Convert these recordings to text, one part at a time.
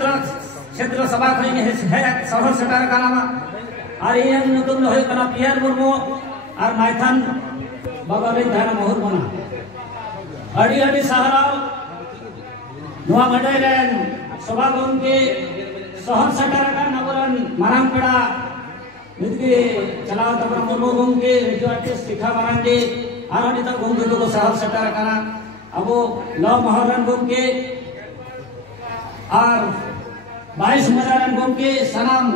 क्षेत्र सभा खई है सहर सेटार कालामा और इन नतुन होय कना पियर मुर्मू और माइथान बगलिन धारा मोहर बना अड़ी अड़ी सहारा नवा मडैरेन सभा गंगे सहर सेटार का नवरन माराम पेड़ा निदके चलाव तबरा मुर्मू गंगे रेडियो आर्टिस्ट शिखा मारांगे और अड़ी तक गंगे को सहर सेटार काना अबो लव महरन गंगे और 22 मजारन गंगे सनाम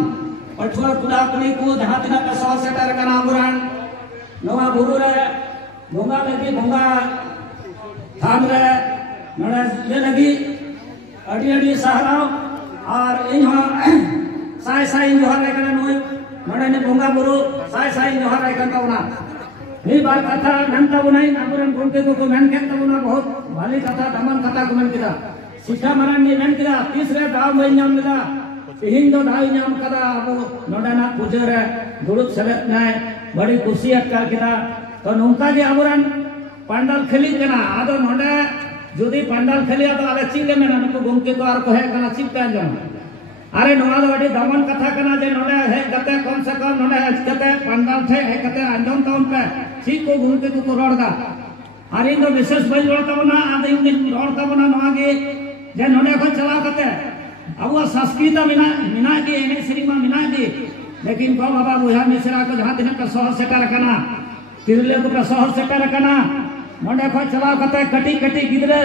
पठुआ कुड़ा कुड़ी को जहां तना का सहर सेटार का नामरान नवा बुरु रे भोंगा लगी भोंगा थाम रे नडा ले लगी अड़ी अड़ी सहारा और इहा साय साय जोहार रे कना नोय नडा ने भोंगा बुरु साय साय जोहार रे कन तबना ही बार कथा नंता बुनाई नामरन गंगे को मेन के तबना बहुत भाली कथा दमन कथा को मेन किदा शिखा मारान ने मेन किदा तीसरे दाव में नाम लिदा तिहिन दो दाव नाम कदा अब नोडाना पूजा रे दुरुत सेलेत नाय बड़ी खुशी अक्का किदा तो नोंका के अबरन पंडाल खेली कना आदो नोडा जुदी पंडाल खेली आदो आले चिले में नको गंगे को आर को है कना चिपका जम अरे नोडा दो अडी दमन कथा कना जे नोडा है गते कम से कम नोडा गते पंडाल थे है गते अंजम तम पे ठीक को गंगे को रोड़दा अरे इन दो विशेष बज रोड़तावना आदो इन रोड़तावना नोगे जे नोडे को चला कते अब संस्कृत मिना के एने सिनेमा मिना के लेकिन को बाबा बुझा मिश्रा को जहां दिन का सहर सेटार कना तिरले को सहर सेटार कना नोडे को चला कते कटी कटी गिदरे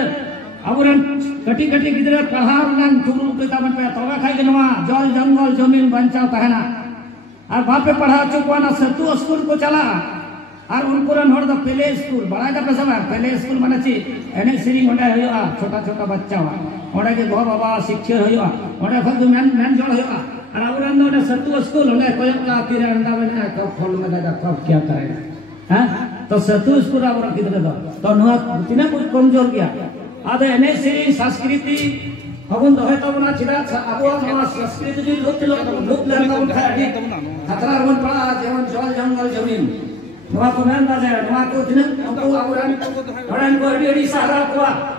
अबरन कटी कटी गिदरे पढ़ाव नन तुरु के तबन पे तोगा खाई गनवा जल जंगल जमीन बंचाव तहना और बापे पढ़ा चुकवाना सेतु स्कूल को चला और उनको रन होड़ द पहले स्कूल बड़ा का पैसा पहले स्कूल माने ची एने सिरी होंडा होया छोटा छोटा बच्चा ओडे के गो बाबा शिक्षक होया ओडे फक मेन जोड़ होया और अबरन ओडे सेतु स्कूल ओडे कोयक का तीरे अंडा बना कब फल में लगा कब क्या करेगा हैं तो सेतु स्कूल अबरन किधर दो तो नुआ तिना कुछ कमजोर गया आदे एने सिरी संस्कृति हबन दोहे तबना चिदा अबो नवा संस्कृति जी लुक ले तबन खाडी खतरा बन पड़ा जेवन जल जंगल जमीन नवा को मेन दा नवा को दिन को अबरन ओडन को अडी अडी सहारा को